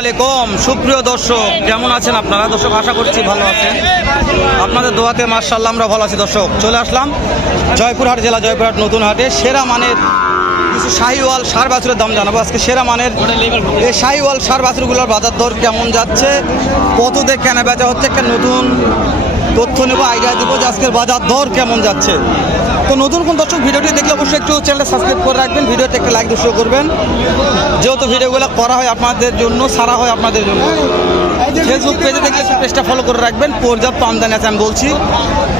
আলাইকুম সুপ্রিয় দর্শক, কেমন আছেন আপনারা? দর্শক আশা করছি ভালো আছেন। আপনাদের দোয়াতে মাশাআল্লাহ আমরা ভালো আছি। দর্শক চলে আসলাম জয়পুরহাট জেলা জয়পুরহাট নতুন হাটে। সেরা মানের কিছু শাহিওয়াল ষাঁড় বাছুরের দাম জানাবো আজকে। সেরা মানের এই শাহিওয়াল ষাঁড় বাছুরগুলোর বাজার দর কেমন যাচ্ছে, কত দিয়ে কেনা বেচা হচ্ছে, একটা নতুন তথ্য নেব, আইডিয়া দেবো যে আজকের বাজার দর কেমন যাচ্ছে। তো নতুন কোন দর্শক ভিডিওটি দেখলে অবশ্যই একটু চ্যানেলটা সাবস্ক্রাইব করে রাখবেন, ভিডিওতে একটা লাইক দিয়ে শুরু করবেন, যেহেতু ভিডিওগুলো করা হয় আপনাদের জন্য, সারা হয় আপনাদের জন্য। ফেসবুক পেজে দেখলে পেজটা ফলো করে রাখবেন। পর্যাপ্ত আমদানি আছে আমি বলছি,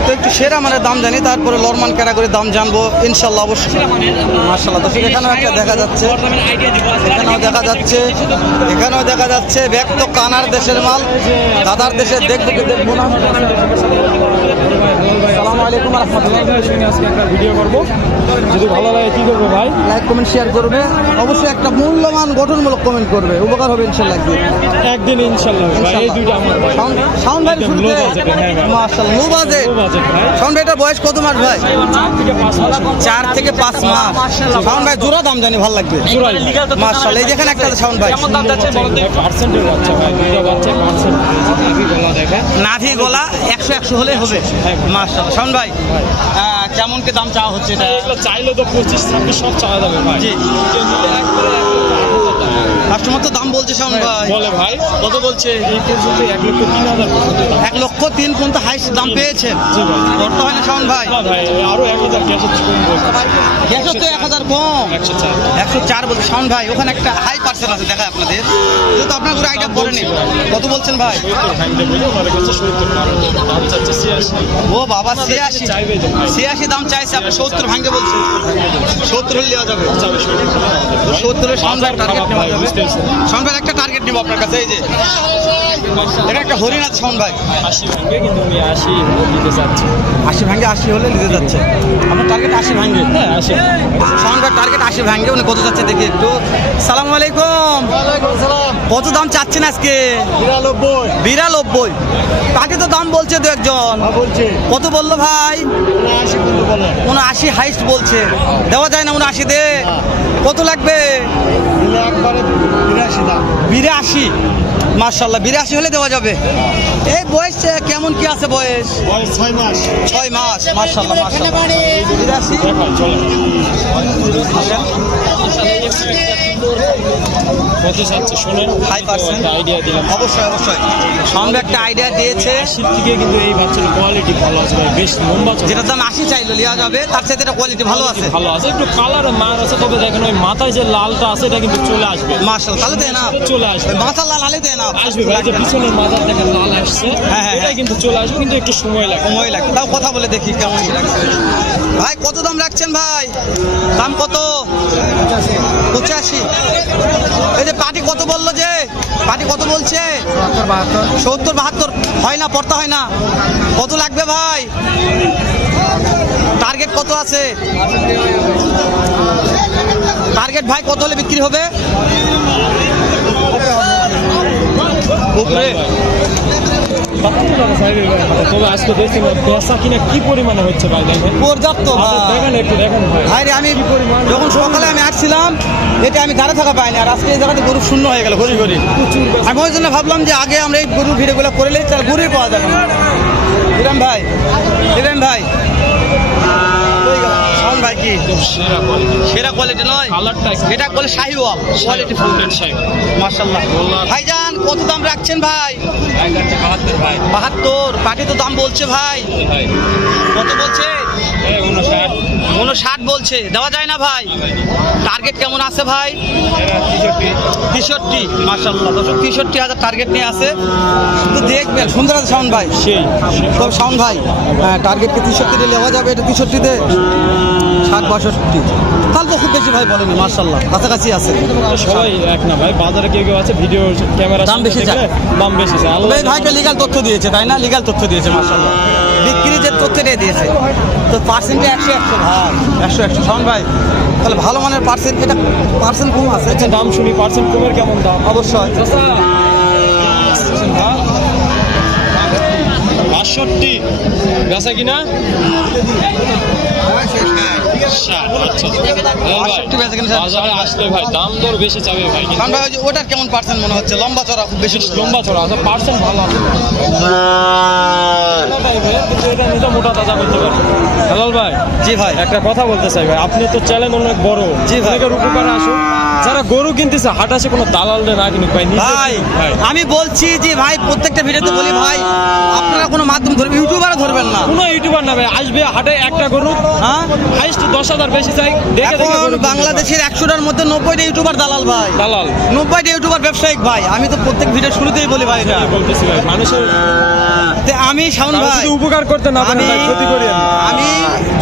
তো একটু সেরা মানের দাম জানি, তারপরে লরমান ক্যাটাগরির দাম জানবো ইনশাল্লাহ অবশ্যই। মাশাআল্লাহ দর্শক এখানেও একটা দেখা যাচ্ছে, এখানেও দেখা যাচ্ছে ব্যক্ত কানার দেশের মাল, দাদার দেশের দেখবো কি দেখবো না। আসসালামু আলাইকুম ওয়া রাহমাতুল্লাহ। আজকে একটা ভিডিও করবো, যদি ভালো লাগে কি করবো ভাই? লাইক কমেন্ট শেয়ার করবে, অবশ্যই একটা মূল্যবান গঠনমূলক কমেন্ট করবে, উপকার হবে ইনশাআল্লাহ। একদিন ইনশাআল্লাহ ভাই, এই দুইটা আমার সাউন্ড ভাই শুরুতে মাশাআল্লাহ লো বাজেট। সাউন্ড ভাইটার বয়স কত মাস ভাই? 4 থেকে 5 মাস। সাউন্ড ভাই জোড়া দাম জানি ভালো লাগবে মাশাআল্লাহ। এই যেখানে একটা সাউন্ড ভাই পার্সেন্টের বাচ্চা ভাই, দুইটা বাচ্চা পার্সেন্ট গলা দেখেন, নাভি গলা 100 হলে হবে মাশাআল্লাহ। সাউন্ড ভাই কেমন কি দাম চাওয়া হচ্ছে এটা? চাইলে তো 25-26 সব চাওয়া যাবে ভাই। জি কাস্টমার তো দাম বলছে সাউন্ড ভাই, বলে ভাই কত বলছে? এই পর্যন্ত 1,03,000 পর্যন্ত 1,03,000 পর্যন্ত হাইস্ট দাম পেয়েছেন? জি ভাই। করতে হয় না সাউন্ড ভাই? না ভাই, আরো 1,000 গ্যাস হচ্ছে কম বলছে। গ্যাসও তো 1000 কম, 104 104 বলছে সাউন্ড ভাই। ওখানে একটা হাই পার্সেন্ট আছে দেখায় আপনাদের, যেহেতু আপনার কোনো আইডিয়া করেনি। কত বলছেন ভাই? 70 ভাঙতে বলে ওনার কাছে 70 দাম চাচ্ছে 86। ও বাবা 86 চাইবে তো ভাই, 86 দাম চাইছে, আপনি 70 ভাঙতে বলছেন। 70 হলে দেওয়া যাবে, চাইবে 70 এর সাউন্ড ভাই টার্গেট নেওয়া যাবে। বুঝতেছেন? সাউন্ড ভাই একটা টার্গেট নিব আপনার কাছে, এই যে এটা একটা হরিণ আছে সাউন্ড ভাই। 80 ভাঙবে, কিন্তু আমি 80 দিতে চাচ্ছি। 80 ভাঙে 80 হলে নিতে যাচ্ছে। আপনার টার্গেট 80 ভাঙবে? হ্যাঁ 80। সাউন্ড ভাই টার্গেট 80 ভাঙবে, উনি কত যাচ্ছে দেখি একটু। সালামু আলাইকুম। কত দাম চাচ্ছেন আজকে? 92। তাকে তো দাম বলছে দু একজন, কত বললো ভাই? 79 হাইস্ট বলছে, দেওয়া যায় না 79 দে? কত লাগবে? 82 মাশাআল্লাহ, 82 হলে দেওয়া যাবে। এই বয়স কেমন কি আছে? বয়স 6 মাস মাশাআল্লাহ মাশাআল্লাহ। 82 কত চাচ্ছে শুনেন, হাই পার্সেন্ট আইডিয়া দিলাম। অবশ্যই সঙ্গে একটা আইডিয়া দিয়েছে। 80 থেকে কিন্তু এই বাচ্চার কোয়ালিটি ভালো আছে ভাই, বেশ লম্বা চড়া। যেটা দাম 80 চাইলো নেওয়া যাবে, তার সাথে এটা কোয়ালিটি ভালো আছে। ভালো আছে, একটু কালার মার আছে, তবে দেখেন ওই মাথায় যে লালটা আছে এটা কিন্তু চলে আসবে মাশাআল্লাহ। তাহলে দেয় না, চলে আসবে, মাথা লাল আলে দেয় না, আসবে ভাই। যে পিছনের মাথা দেখেন লাল আসছে, হ্যাঁ, এটা কিন্তু চলে আসবে, কিন্তু একটু সময় লাগে। তাও কথা বলে দেখি কেমন কি লাগছে। ভাই কত দাম রাখছেন ভাই? দাম কত? 85। এই যে পার্টি কত বললো, যে পার্টি কত বলছে? 70-72 হয় না, পড়তে হয় না। কত লাগবে ভাই? টার্গেট কত আছে? টার্গেট ভাই কত হলে বিক্রি হবে? উপরে তবে আজকে দেখছি বেচা কিনা কি পরিমাণে হচ্ছে ভাই, দেখেন পর্যাপ্ত দেখেন, একটু দেখেন ভাই রে। আমি যখন সকালে আমি আসছিলাম, এটা আমি দাঁড়া থাকা পাইনি, আর আজকে এই জায়গাতে গরু শূন্য হয়ে গেল ঘুরি। আমি ওই জন্য ভাবলাম যে আগে আমরা এই গরুর ভিডিওগুলো করলে তাহলে গরুই পাওয়া যাবে না। ইরাম ভাই সাউন্ড ভাই কি সেরা কোয়ালিটি নয়? এটা বলে শাহিওয়াল কোয়ালিটি ফুল মাশাআল্লাহ। ভাইজান কত দাম রাখছেন ভাই? 72। পার্টি তো দাম বলছে ভাই, কত বলছে? 59 বলছে, দেওয়া যায় না ভাই? টার্গেট কেমন আছে ভাই? 63 মাশাআল্লাহ। 63,000 টার্গেট নিয়ে আছে, তো দেখবেন সুন্দর আছে সাউন্ড ভাই। তবে সাউন্ড ভাই টার্গেটকে 63 নেওয়া যাবে? এটা 63-তে 60-62, তাহলে তো খুব বেশি ভাই বলেনি মাশাআল্লাহ, কাছাকাছি আছে। সবাই এক না ভাই, বাজারে কেউ আছে ভিডিও ক্যামেরা দাম বেশি চায়, দাম বেশি চায়। এই ভাইকে লিগ্যাল তথ্য দিয়েছে, তাই না? লিগ্যাল তথ্য দিয়েছে মাশাআল্লাহ, বিক্রি যে তথ্যটা দিয়েছে। তো পার্সেন্টে 100 ভাই, 100 সাউন্ড ভাই। তাহলে ভালো মানের পার্সেন্ট, এটা পার্সেন্ট কম আছে। দাম শুনি পার্সেন্ট কমের কেমন দাম? অবশ্যই 62 বেচা কিনা আচ্ছা আটষট্টি বেচা কিনা বাজারে আসলে ভাই দাম দর বেশি চাবে ভাই, কারণ ভাই ওই যে ওটার কেমন পার্সেন্ট মনে হচ্ছে? লম্বা চড়া খুব বেশি লম্বা ছড়া আছে, পার্সেন্ট ভালো আছে কিন্তু এটা নিতে মোটা তাজা করতে পারি। হেলাল ভাই, জি ভাই। একটা কথা বলতে চাই ভাই, আপনি তো চ্যানেল অনেক বড়, জি ভাই। অনেকের উপকারে আসুন। যারা গরু কিনতেছে হাটাসে কোনো দালালরে না কিনুক ভাই, নিজে ভাই কিনুক ভাই। আমি বলছি যে ভাই প্রত্যেকটা ভিডিওতে বলি ভাই আপনারা কোনো মাধ্যম ধরবেন, ইউটিউবারও ধরবেন না। কোনো ইউটিউবার না ভাই, আসবে হাটে একটা গরু হ্যাঁ হাইস্ট 10,000 বেশি চাই, দেখে দেখে এখন গরু কিনতে বাংলাদেশের 100টার মধ্যে 90টা ইউটিউবার দালাল ভাই, হয়। দালাল 90টা ইউটিউবার ব্যবসায়িক ভাই। আমি তো প্রত্যেক ভিডিও শুরুতেই বলি ভাই এটা। বলতেছি ভাই, মানুষের তে আমি শাওন কারো ভাই যদি উপকার করতে না পারেন আমি ভাই, ক্ষতি করি আমি। আমি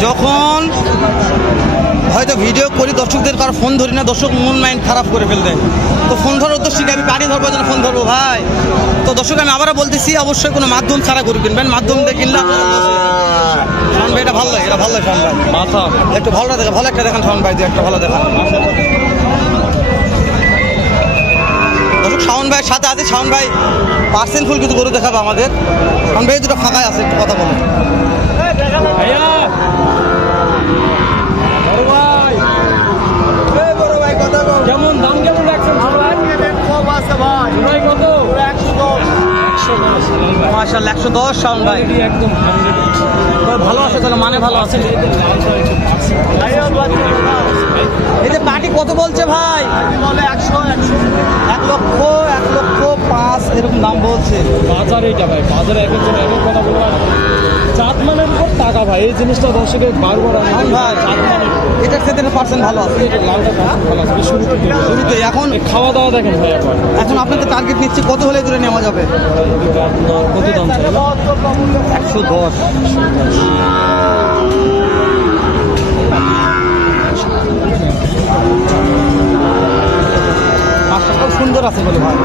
যখন হয়তো ভিডিও করি দর্শকদের কারো ফোন ধরি না, দর্শক মন মাইন্ড খারাপ করে ফেলবে, তো ফোন ধরার উদ্দেশ্যে কি আমি বাড়ি ধরবো জন্য ফোন ধরবো ভাই? তো দর্শক আমি আবারও বলতেছি অবশ্যই কোনো মাধ্যম ছাড়া গরু কিনবেন, মাধ্যম দিয়ে কিনলে আপনারা loss হয়ে যাবে। শাওন ভাই এটা ভালো লাগে, এটা ভালো লাগে শাওন ভাই। মাথা একটু ভালোটা দেখেন, ভালো একটা দেখান শাওন ভাই, দুই একটা ভালো দেখান। দর্শক শাওন ভাইয়ের সাথে আছে, শাওন ভাই পার্সেন্ট ফুল কিছু গরু দেখাবে আমাদের। শাওন ভাই দুটো ফাঁকায় আছে, একটু কথা বলুন। ভাইয়া, বড় ভাই, কেমন দাম কেমন রাখছেন সবাই? ভাই কত? 110 মাশাআল্লাহ 110 শাওন ভাই। একদম 100 ভালো আছে তাহলে, মানে ভালো আছে। এই যে পার্টি কত বলছে ভাই? 1,05,000 এরকম দাম বলছে। বাজারে এটা ভাই, বাজারে এক একজন এক এক কথা বলে আসবে। জাতমানের উপর টাকা ভাই, এই জিনিসটা দর্শকের বারবার আমি শাওন ভাই জাতমানের এটার সাথে পার্সেন্ট ভালো আছে এটা লালটা ভালো আছে শুরু থেকে। শুরুতে। এখন এই খাওয়া দাওয়া দেখেন ভাই একবার। এখন আপনাদের টার্গেট নিচ্ছে কত হলে দূরে নেওয়া যাবে? আপনার কত দাম চাই? 110। মাছটা খুব সুন্দর আছে বলে ভাই।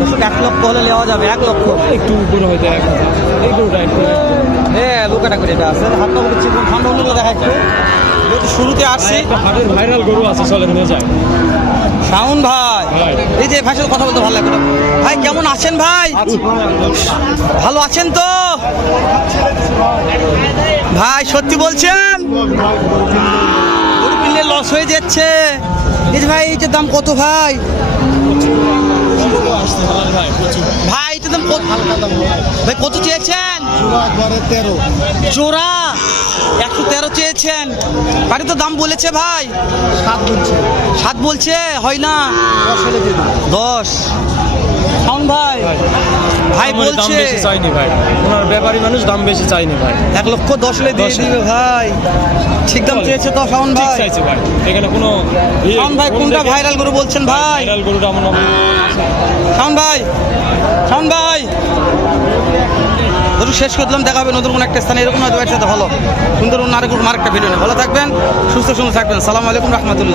দর্শক 1 লক্ষ হলে নেওয়া যাবে, 1 লক্ষ। একটু উপরে হয়তো 1,000। এই গরুটা একটু হ্যাঁ লুকাটা করে এটা আছে, হাতটা করছি ঠান্ডা অন্যগুলো দেখা একটু। যেহেতু শুরুতে আসছি। একটা হাটের ভাইরাল গরু আছে, চলে নিয়ে যায় শাওন ভাই ভাই। এই যে ভাইয়ের সাথে কথা বলতে ভালো লাগে না। ভাই কেমন আছেন ভাই? ভালো আছেন তো ভাই? সত্যি বলছেন? গরু কিনলে লস হয়ে যাচ্ছে। এই যে ভাই এইটার দাম কত ভাই? ভাই প্রচুর ভাই এটার দাম কত ভাই? কত চেয়েছেন? জোড়া 113 চেয়েছেন। বাড়ি তো দাম বলেছে ভাই 7 বলছে, হয় না 10। শাওন ভাই ভাই আমার দাম বলছে বেশি চাইনি ভাই, ওনার ব্যাপারী মানুষ দাম বেশি চাইনি ভাই, 1,10,000 হলে দিয়ে 10 দিবে ভাই। ঠিক দাম চেয়েছে তো শাওন ঠিক ভাই। চাইছে ভাই। এখানে কোনো শাওন ভাই কোনটা ভাইরাল গরু বলছেন ভাই? ভাইরাল গরুটা আমার নাম শাওন ভাই, শাওন ভাই ধরুন শেষ করলাম, দেখা হবে নতুন কোনো একটা স্থানে এরকম হয়তো একসাথে ভালো সুন্দর অন্য আরেক মার্কেটটা ভিডিও নিয়ে। ভালো থাকবেন, সুস্থ থাকবেন। সালামু আলাইকুম রহমতুল্লাহ।